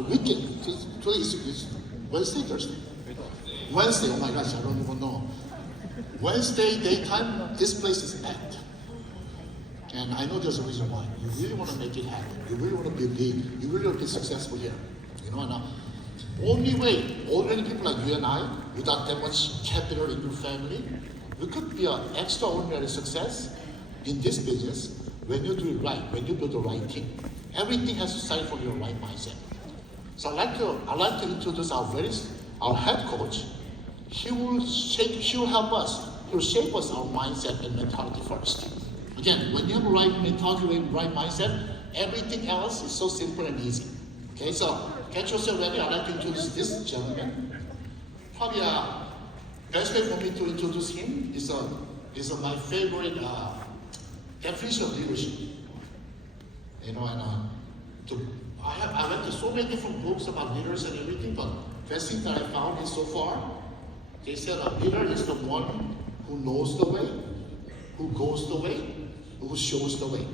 weekend. Today is Wednesday, Thursday. Wednesday, oh my gosh, I don't even know. Wednesday daytime, this place is packed. And I know there's a reason why. You really want to make it happen. You really want to be big. You really want to be successful here. You know, and only way, ordinary people like you and I, without that much capital in your family, we could be an extraordinary success in this business when you do it right, when you build the right team. Everything has to start from your right mindset. So I'd like to introduce our head coach. He will help us. He will shape us our mindset and mentality first. Again, when you have a right mentality, right mindset, everything else is so simple and easy. Okay, so get yourself ready. I'd like to introduce this gentleman. Probably best way for me to introduce him is my favorite definition of leadership. You know, and I went to so many different books about leaders and everything, but best thing that I found is so far, they said a leader is the one who knows the way, who goes the way, who shows the way.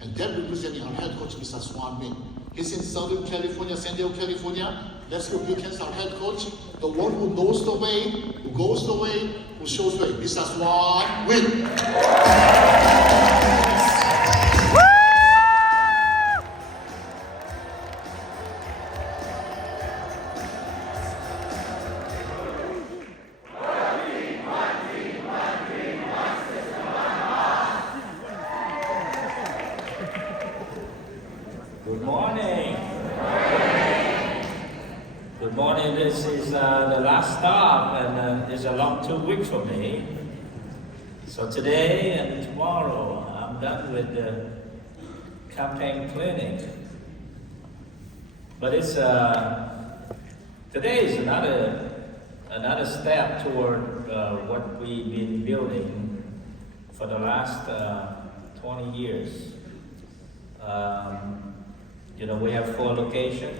And that representing our head coach, Mr. Xuan. He's in Southern California, San Diego, California. Let's go, you can our head coach, the one who knows the way, who goes the way, who shows the way. Mr. Xuan. Good morning. Good morning. This is the last stop, and it's a long 2 weeks for me. So today and tomorrow, I'm done with the campaign clinic. But it's today is another step toward what we've been building for the last 20 years. You know, we have 4 locations.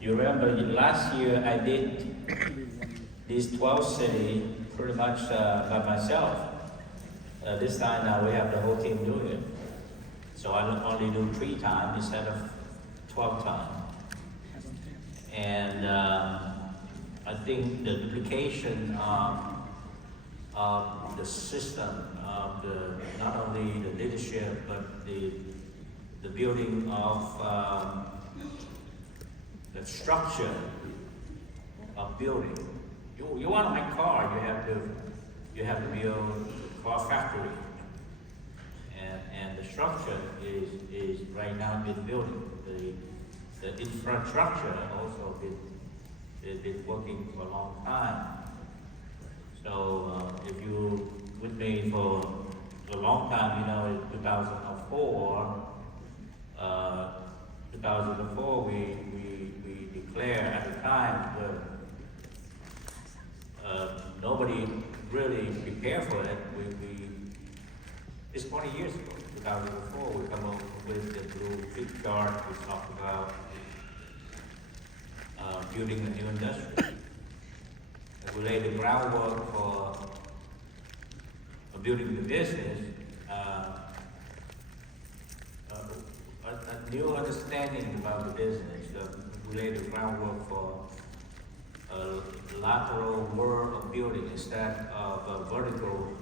You remember last year I did these 12 cities pretty much by myself. This time now we have the whole team doing it. So I only do 3 times instead of 12 times. And I think the duplication of the system, of not only the leadership, but the building of the structure of building. You want to make car, you have to build a car factory, and the structure is right now been building. The infrastructure also been working for a long time. So if you with me for a long time, you know, in 2004. 2004, we declared at the time that nobody really prepared for it. It's 20 years ago, 2004, we come up with the blue flip chart, which talked about building a new industry. And we laid the groundwork for building the business. A new understanding about the business. We laid the groundwork for a lateral world of building instead of a vertical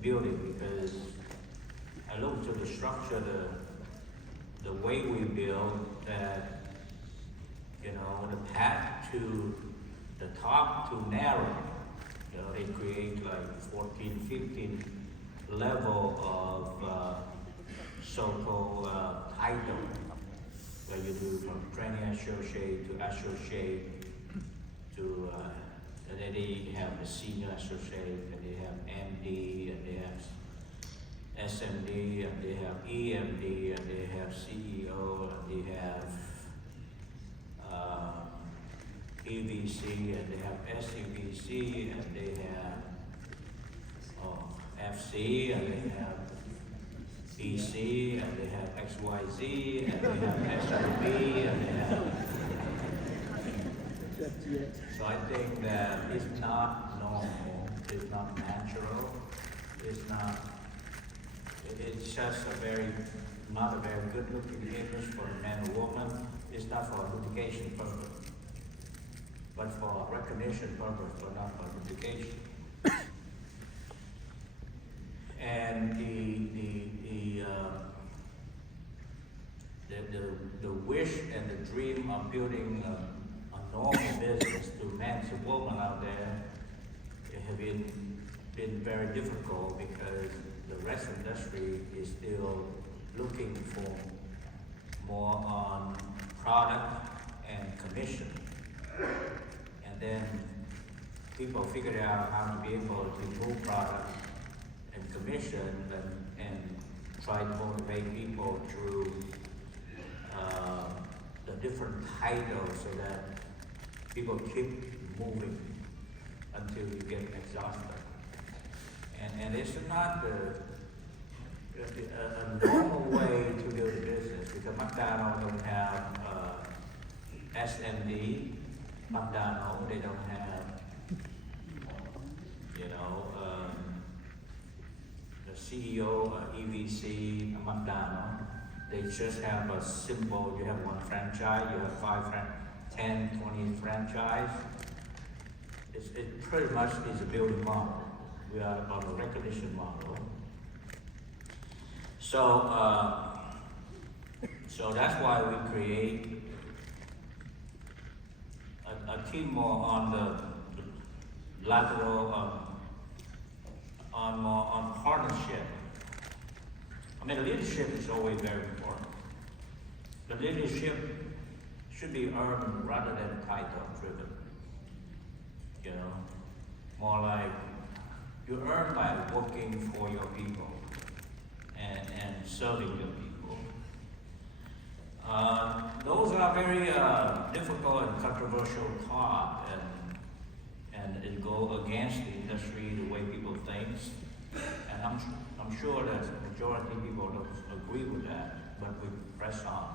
building, because I look to the structure, the way we build, that, you know, the path to the top too narrow. You know, they create like 14, 15 level of so-called title, where you do from training associate to associate to, and then they have the senior associate, and they have MD, and they have SMD, and they have EMD, and they have CEO, and they have EVC, and they have SEVC, and they have FC, and they have BC, and they have XYZ, and they have SRB, and they have. So I think that it's not normal, it's not natural, it's just not a very good looking image for a man or woman. It's not for litigation purpose, but for recognition purpose, but not for litigation. And the wish and the dream of building a normal business to men and women out there have been very difficult because the restaurant industry is still looking for more on product and commission. And then people figured out how to be able to move product and commission and try to motivate people through the different titles so that people keep moving until you get exhausted. And it's not a normal way to build a business because McDonald's don't have SMD, McDonald's, they don't have, the CEO, EVC, McDonald's. They just have a simple, you have one franchise, you have 5, 10, 20 franchise. It pretty much is a building model. We are on a recognition model. So that's why we create a team more on the lateral, on partnership. I mean, leadership is always very important. But leadership should be earned rather than title driven. More like you earn by working for your people and serving your people. Those are very difficult and controversial thoughts, and it go against the industry, the way people think. And I'm sure that the majority of people don't agree with that, but we press on.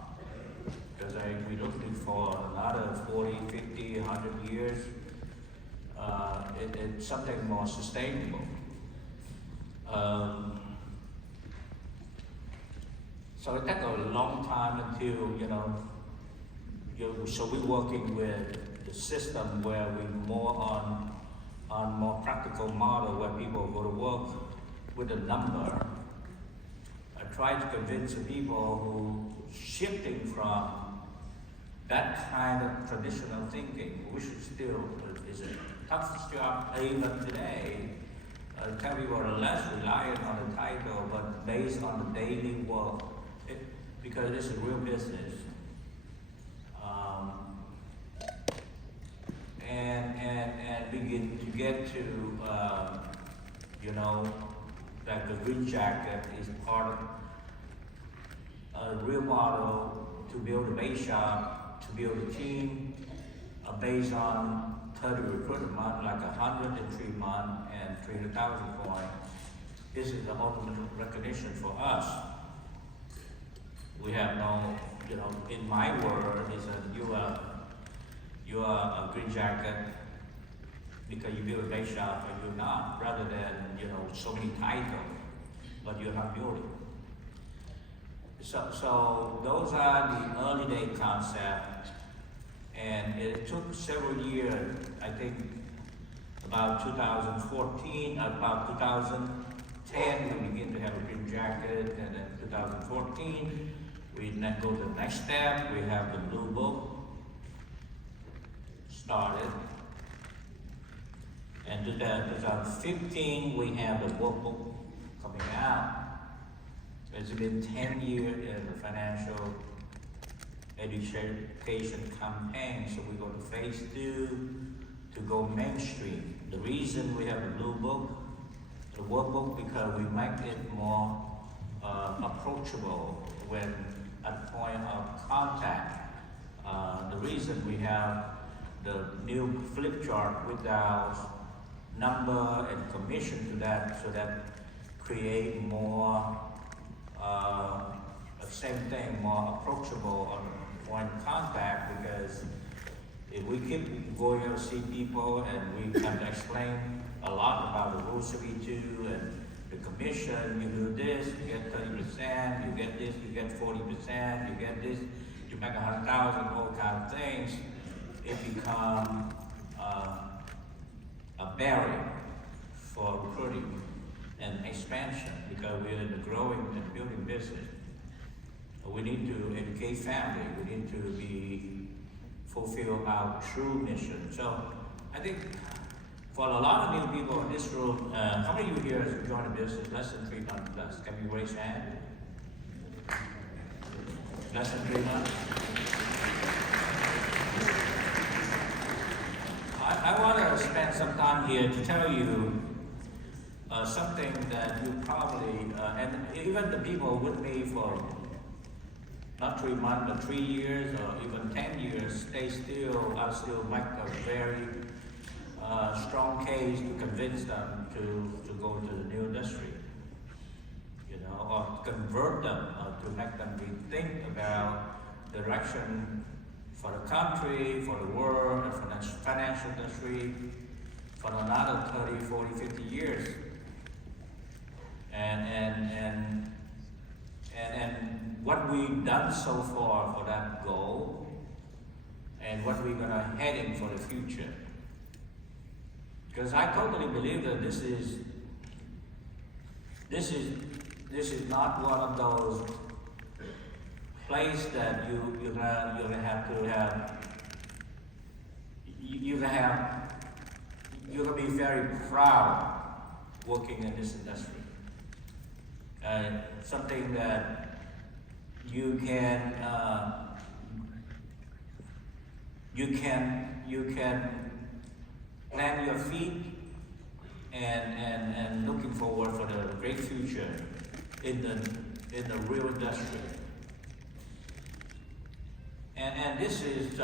Because we're looking for another 40, 50, 100 years. It's something more sustainable. So it takes a long time until, so we're working with the system where we're more on more practical model where people go to work with a number. I try to convince the people who shifting from that kind of traditional thinking, which is still is a tough job even today. Tell people are less reliant on the title, but based on the daily work, because it's a real business. And begin to get to, like the green jacket is part of a real model to build a base shop, to build a team based on 30 recruitment month, like 100 in 3 months and 300,000 points. This is the ultimate recognition for us. We have no, in my world, is that you are a green jacket because you build a base shop and you're not, rather than, so many titles, but you're not building. So those are the early day concepts, and it took several years. I think about 2014, about 2010, we begin to have a green jacket, and then 2014, we then go to the next step. We have the blue book started, and 2015, we have the workbook coming out. It's been 10 years in the financial education campaign, so we go to phase 2 to go mainstream. The reason we have the blue book, the workbook, because we make it more approachable when at the point of contact. The reason we have the new flip chart without number and commission to that, so that create more same thing, more approachable on point of contact, because if we keep going to see people and we have to explain a lot about the rules of E2 and the commission, you do this, you get 30%, you get this, you get 40%, you get this, you make 100,000, all kind of things, it become a barrier for recruiting and expansion because we're in the growing and building business. We need to educate family. We need to fulfill our true mission. So I think for a lot of new people in this room, how many of you here have joined a business less than 3 months plus? Can you raise your hand? Less than 3 months? I want to spend some time here to tell you something that you probably, and even the people with me for not 3 months, but 3 years or even 10 years, I still make a very strong case to convince them to go to the new industry, or convert them, to make them rethink about direction for the country, for the world, and for the financial industry for another 30, 40, 50 years. And what we've done so far for that goal, and what we're gonna heading for the future. Because I totally believe that this is not one of those places that you're gonna be very proud working in this industry. Something that you can plant your feet and looking forward for the great future in the real industry. And this is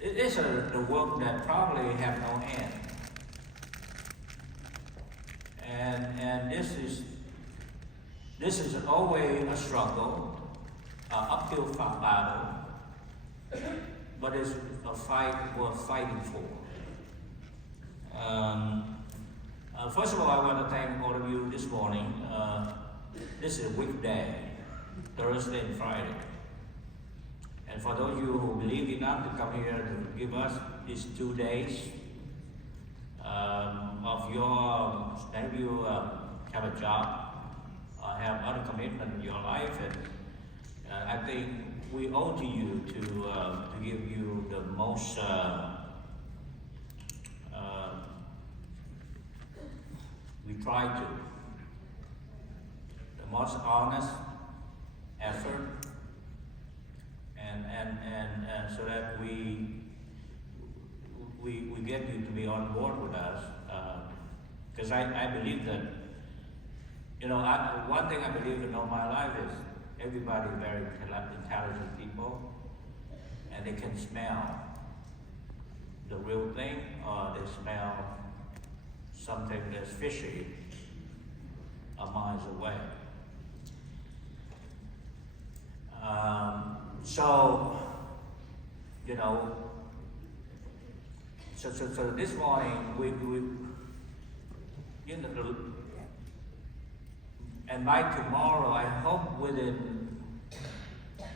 it is the work that probably have no end. And this is always a struggle, uphill battle, but it's a fight worth fighting for. First of all, I want to thank all of you this morning. This is a weekday, Thursday and Friday. And for those of you who believe enough to come here to give us these 2 days of your, maybe you have a job, have other commitment in your life, and I think we owe to you to give you the most we try to the most honest effort, and so that we get you to be on board with us, because I believe that, one thing I believe in all my life is everybody is very intelligent people, and they can smell the real thing, or they smell something that's fishy a miles away. So this morning and by tomorrow, I hope within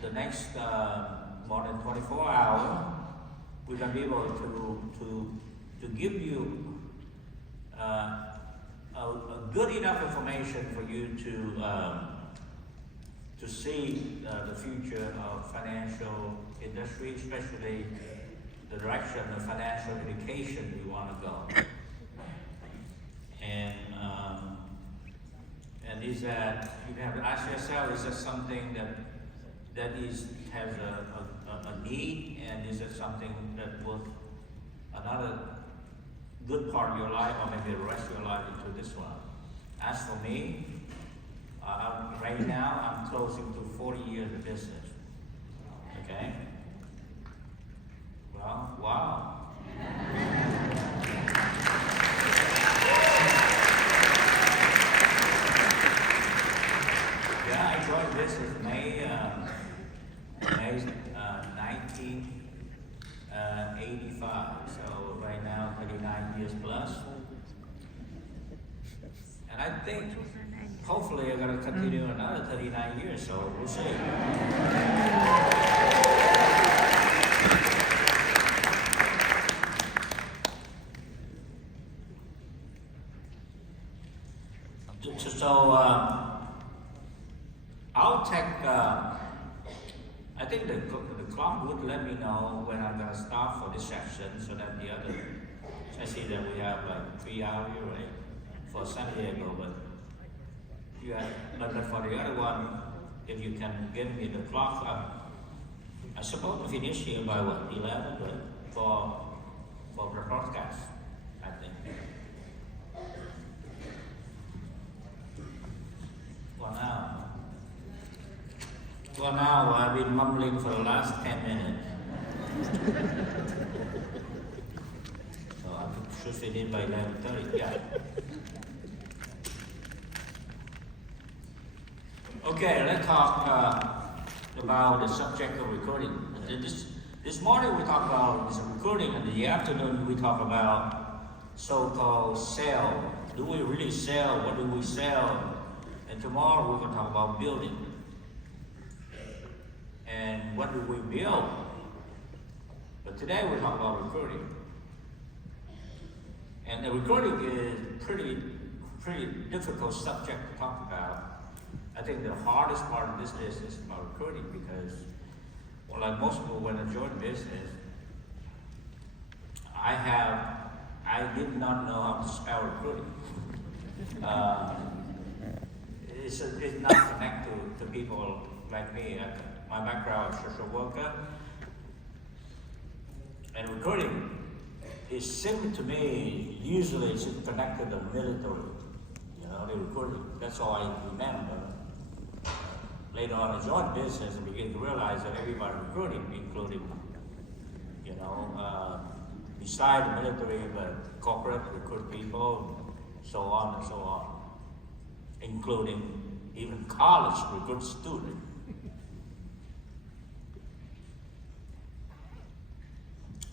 the next more than 24 hours, we're gonna be able to give you a good enough information for you to see the future of financial industry, especially the direction of financial education we want to go. And is that you have to ask yourself, is that something that has a need, and is it something that will another good part of your life, or maybe the rest of your life into this one? As for me, right now I'm closing to 40 years of business. Okay? Well, wow. Yeah, I joined business May 1985. So right now, 39 years plus. And I think hopefully I'm gonna continue another 39 years, so we'll see. So, I'll take, I think the clock would let me know when I'm gonna start for this section, so that the other, I see that we have like 3 hours here, right, for San Diego, but but for the other one, if you can give me the clock, I'm supposed to finish here by what, 11, right, for the broadcast, I think. Well, now I've been mumbling for the last 10 minutes. So I should finish by 11:30, yeah. Okay, let's talk about the subject of recording. This morning we talk about this recording, and in the afternoon we talk about so-called sell. Do we really sell? What do we sell? And tomorrow we're going to talk about building. And what do we build? But today we're talking about recruiting. And the recruiting is pretty difficult subject to talk about. I think the hardest part of this business is about recruiting because, well, like most people when I join business, I did not know how to spell recruiting. It's not connected to people like me. My background is social worker, and recruiting is simply to me, usually it's connected to the military, the recruiting. That's all I remember. Later on, I joined business and began to realize that everybody recruiting, including, beside the military, but corporate recruit people, so on and so on, including even college recruit students.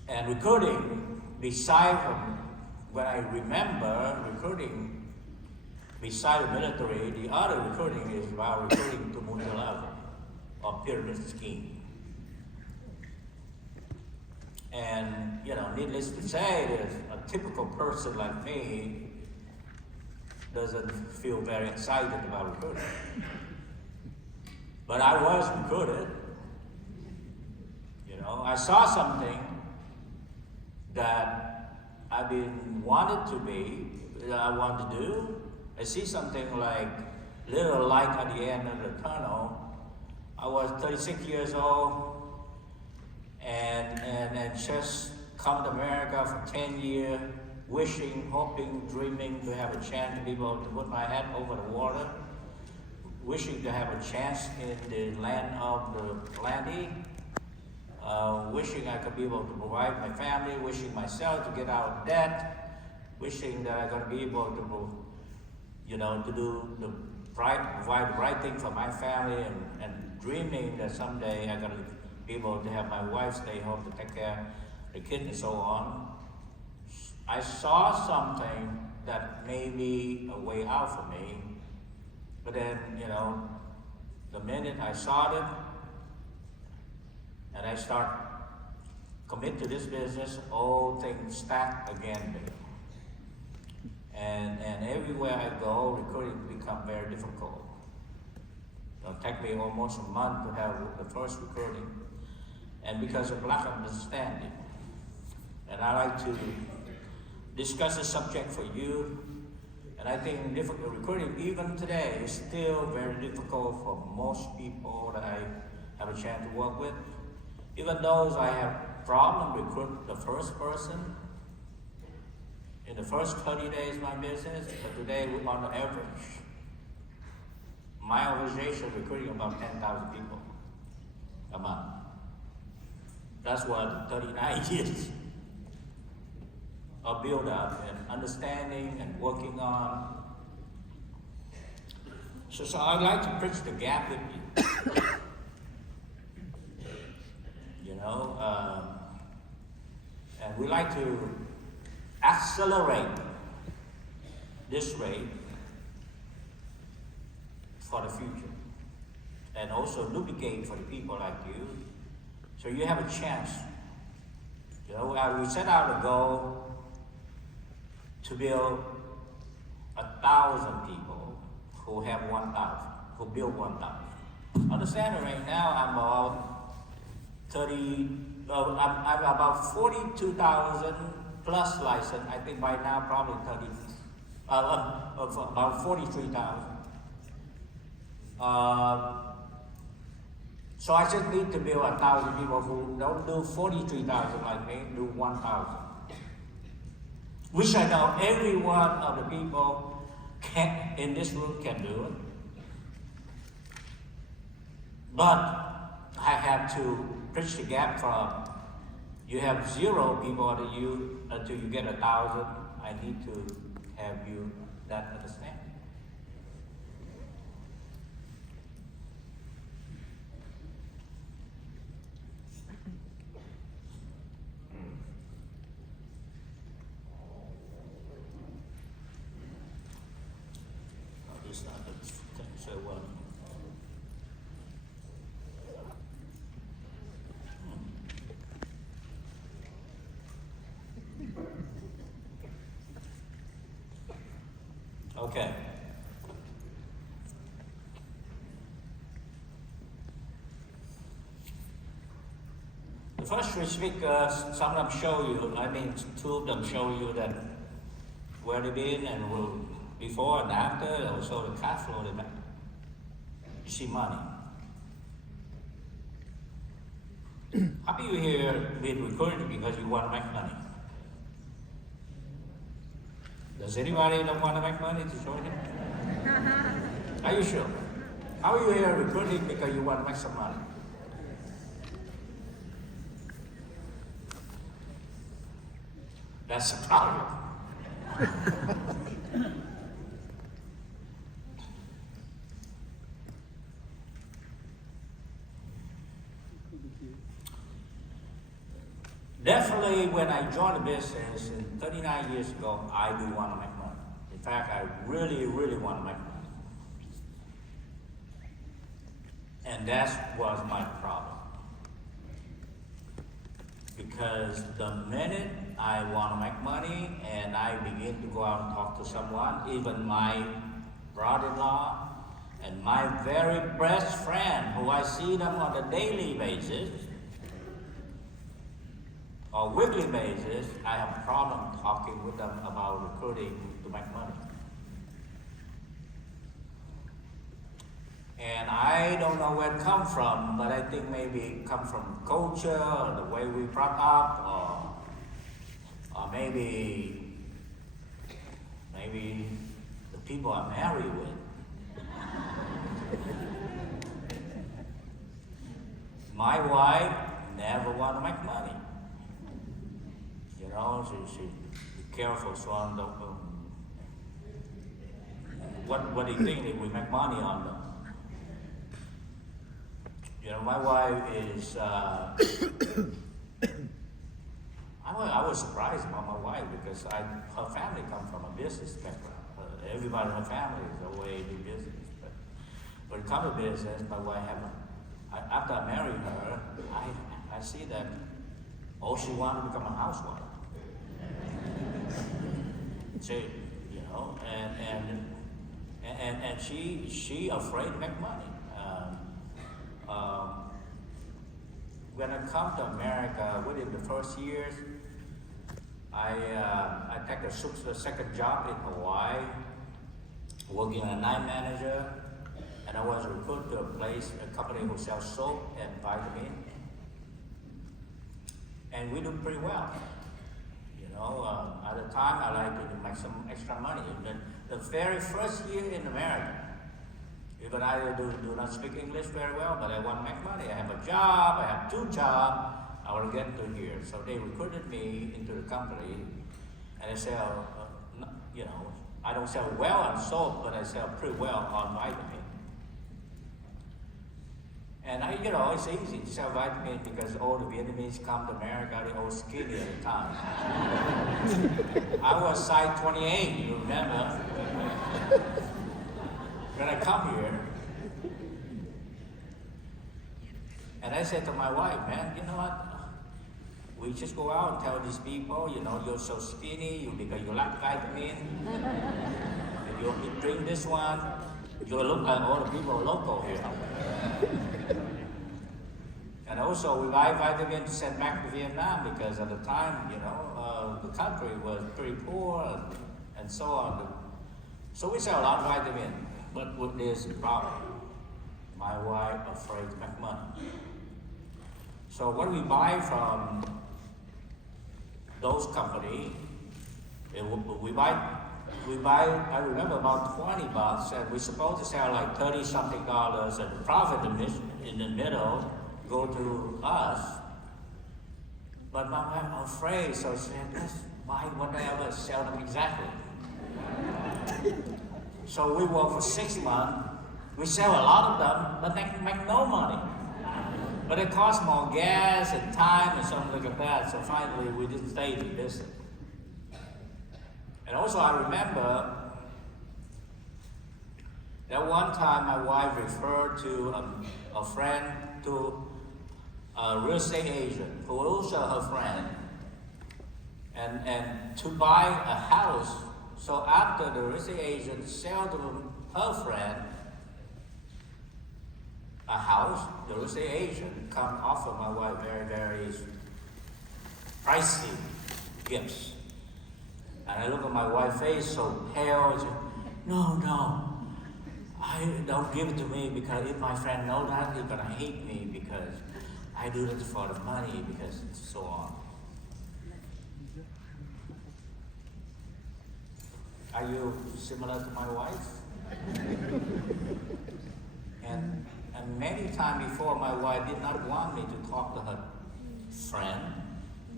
And recruiting, beside when I remember recruiting beside the military, the other recruiting is about recruiting to multi-level or pyramid scheme. And, needless to say, a typical person like me doesn't feel very excited about recruiting. But I was recruited. I saw something that I've been wanted to be, that I want to do. I see something like little light at the end of the tunnel. I was 36 years old and just come to America for 10 years, wishing, hoping, dreaming to have a chance to be able to put my head over the water, wishing to have a chance in the land of the plenty, wishing I could be able to provide my family, wishing myself to get out of debt, wishing that I could be able to, to do provide the right thing for my family, and dreaming that someday I gotta be able to have my wife stay home to take care of the kids and so on. I saw something that may be a way out for me, but then, the minute I saw it, and I start commit to this business, all things stack against me. And everywhere I go, recruiting become very difficult. It'll take me almost a month to have the first recruiting, and because of lack of understanding. And I like to discuss the subject for you. And I think difficult recruiting, even today, is still very difficult for most people that I have a chance to work with. Even those I have problem recruit the first person in the first 30 days of my business, but today we're on the average. My organization recruiting about 10,000 people a month. That's what 39 years of build up and understanding and working on. So I'd like to bridge the gap with you. And we like to accelerate this rate for the future. And also lubricate for the people like you. So you have a chance. You know, we set out a goal to build 1,000 people who have 1,000, who build 1,000. Understand right now I'm about 30, I'm about 42,000 plus license. I think by now probably 30, about 43,000. So I just need to build 1,000 people who don't do 43,000 like me, do 1,000. Which I know every one of the people in this room can do it. But I have to bridge the gap from you have 0 people until you get 1,000. I need to have you that understand. It's not the so okay. The first 3 speakers, some of them show you, 2 of them show you that where they've been and before and after, also the cash flow. You see money. How many of you here been recruited because you want to make money? Does anybody don't want to make money to join it? Are you sure? How are you here recruiting because you want to make some money? That's the problem. Definitely, when I joined the business 39 years ago, I do want to make money. In fact, I really, really want to make money. And that was my problem. Because the minute I want to make money and I begin to go out and talk to someone, even my brother-in-law and my very best friend, who I see them on a daily basis, or weekly basis, I have a problem talking with them about recruiting to make money. And I don't know where it comes from, but I think maybe it comes from culture, or the way we brought up, or maybe the people I'm married with. My wife never want to make money. You know, she be careful, Xuan. What do you think if we make money on them? You know, my wife is. I was surprised about my wife because her family comes from a business background. Everybody in her family is a way to do business, but when it comes to business, my wife haven't. After I married her, I see that all she wanted to become a housewife. She, you know, and she afraid to make money. When I come to America, within the first years, I take a second job in Hawaii, working as a night manager, and I was recruited to a company who sells soap and vitamin, and we do pretty well. You know, at the time I like to make some extra money. And the very first year in America, even I do not speak English very well, but I want to make money. I have a job, I have 2 jobs, I will get to here. So they recruited me into the company, and I sell, you know, I don't sell well on soap, but I sell pretty well on vitamin. And you know, it's easy to sell vitamin because all the Vietnamese come to America, they're all skinny at the time. I was size 28, you remember? When I come here, And I said to my wife, man, you know what? We just go out and tell these people, you know, you're so skinny, because you lack vitamin, you drink this one, you look like all the people local here. And also we buy vitamin to send back to Vietnam because at the time, you know, the country was pretty poor and so on. So we sell a lot of vitamin, but with this problem, my wife afraid to make money. So what we buy from those companies, we buy, I remember about $20, and we're supposed to sell like $30-something, and the profit in the middle go to us. But my wife afraid, so she said, let's buy whatever, sell them exactly. So we work for 6 months, we sell a lot of them, but they make no money. But it costs more gas and time and something like that, so finally we didn't stay in the business. And also I remember that one time my wife referred to a friend to a real estate agent who was also her friend, and to buy a house. So after the real estate agent sold to her friend a house, the real estate agent come offer my wife very, very pricey gifts. And I look at my wife's face, so pale, and say, no, don't give it to me, because if my friend knows that, he's gonna hate me because I do this for the money, because so on. Are you similar to my wife? And many times before, my wife did not want me to talk to her friend,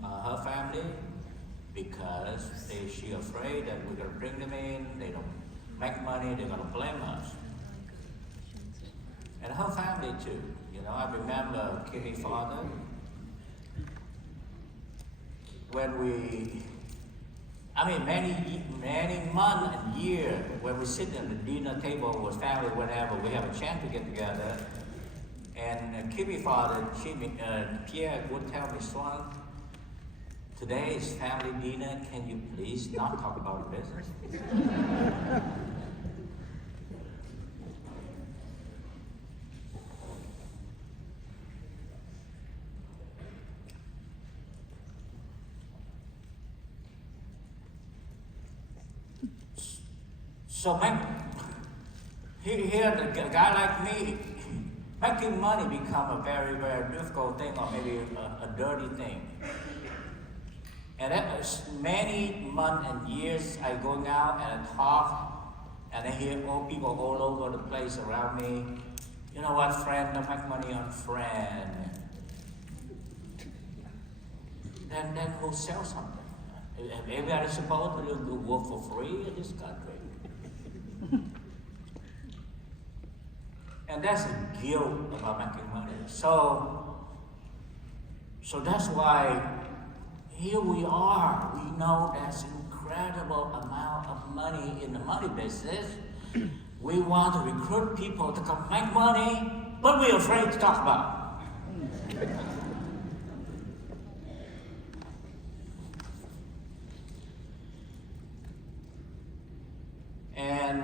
her family, because she afraid that we're gonna bring them in, they don't make money, they're gonna blame us. And her family too. You know, I remember Kimmy's father, when many months and years, when we sit at the dinner table with family, whenever we have a chance to get together, and Kimmy's father, Pierre, would tell me, Xuan, today is family dinner, can you please not talk about business? So here, the guy like me, making money become a very, very difficult thing, or maybe a dirty thing. And that was many months and years I going out and I talk, and I hear all people all over the place around me. You know what, friend, don't make money on friend. Then who sells something? Everybody supposed to work for free in this country. And that's a guilt about making money. So that's why here we are. We know there's incredible amount of money in the money business. We want to recruit people to come make money, but we're afraid to talk about it. And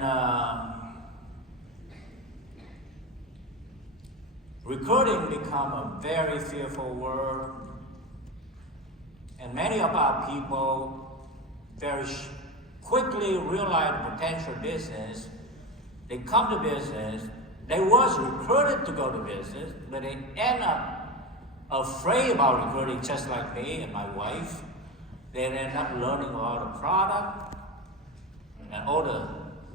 recruiting become a very fearful word, and many of our people very quickly realize potential business. They come to business, they was recruited to go to business, but they end up afraid about recruiting, just like me and my wife. They end up learning about the product and all the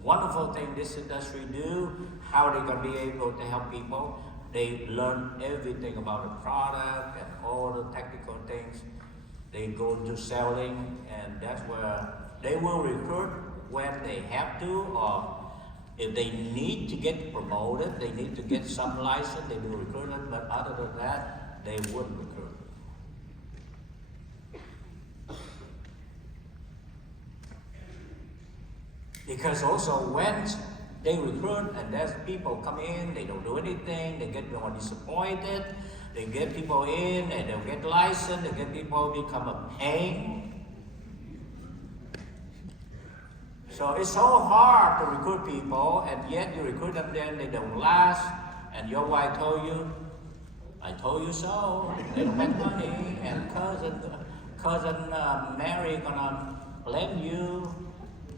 wonderful things this industry do, how they can be able to help people. They learn everything about the product and all the technical things. They go to selling, and that's where they will recruit when they have to, or if they need to get promoted, they need to get some license, they will recruit it, but other than that, they wouldn't recruit. Because also when they recruit and there's people come in, they don't do anything, they get more disappointed, They get people in, and they'll get licensed, they get people become a paying. So it's so hard to recruit people, and yet you recruit them, then they don't last, and your wife told you, I told you so, they don't make money, and cousin Mary gonna blame you,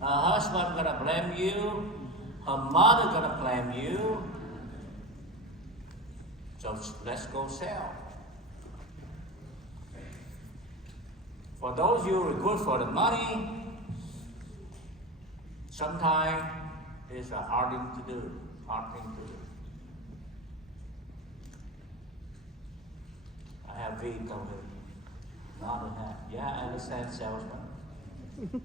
her husband gonna blame you, her mother gonna blame you. So let's go sell. For those you recruit for the money, sometimes it's a hard thing to do. I have vehicle here. Not a half. Yeah, I understand salesman.